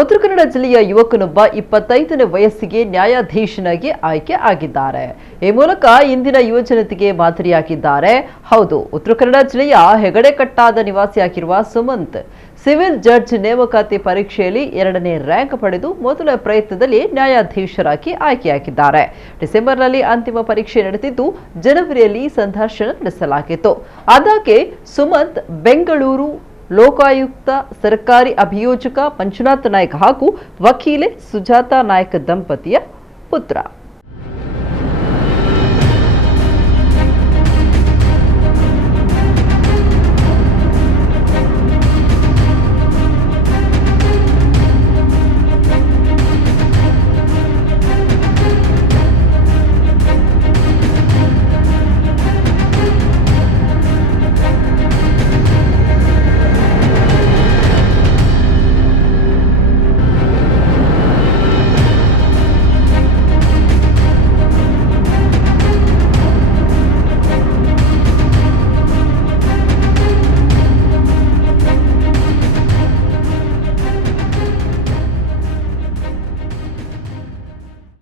ಉತ್ತರ ಕನ್ನಡ ಜಿಲ್ಲೆಯ ಯುವಕನೊಬ್ಬ 25ನೇ ವಯಸ್ಸಿಗೆ ನ್ಯಾಯಾಧೀಶನಾಗಿ ಆಯ್ಕೆ ಆಗಿದ್ದಾರೆ. ಈ ಮೂಲಕ ಇಂದಿನ ಯುವಜನತೆಗೆ ಮಾದರಿಯಾಗಿದ್ದಾರೆ. ಹೌದು, ಉತ್ತರ ಕನ್ನಡ ಜಿಲ್ಲೆಯ ಹೆಗಡೆಕಟ್ಟಾದ ನಿವಾಸಿಯಾಗಿರುವ ಸುಮಂತ್ ಸಿವಿಲ್ ಜಡ್ಜ್ ನೇಮಕಾತಿ ಪರೀಕ್ಷೆಯಲ್ಲಿ 2ನೇ ರ್ಯಾಂಕ್ ಪಡೆದು ಮೊದಲ ಪ್ರಯತ್ನದಲ್ಲಿ ನ್ಯಾಯಾಧೀಶರಾಗಿ ಆಯ್ಕೆಯಾಗಿದ್ದಾರೆ. ಡಿಸೆಂಬರ್ನಲ್ಲಿ ಅಂತಿಮ ಪರೀಕ್ಷೆ ನಡೆದಿದ್ದು ಜನವರಿಯಲ್ಲಿ ಸಂದರ್ಶನ ನಡೆಸಲಾಗಿತ್ತು. ಆದಾಗೆ ಸುಮಂತ್ ಬೆಂಗಳೂರು ಲೋಕಾಯುಕ್ತ ಸರ್ಕಾರಿ ಅಭಿಯೋಜಕ ಮಂಜುನಾಥ ನಾಯ್ಕ ಹಾಗೂ ವಕೀಲೆ ಸುಜಾತಾ ನಾಯ್ಕ ದಂಪತಿಯ ಪುತ್ರ.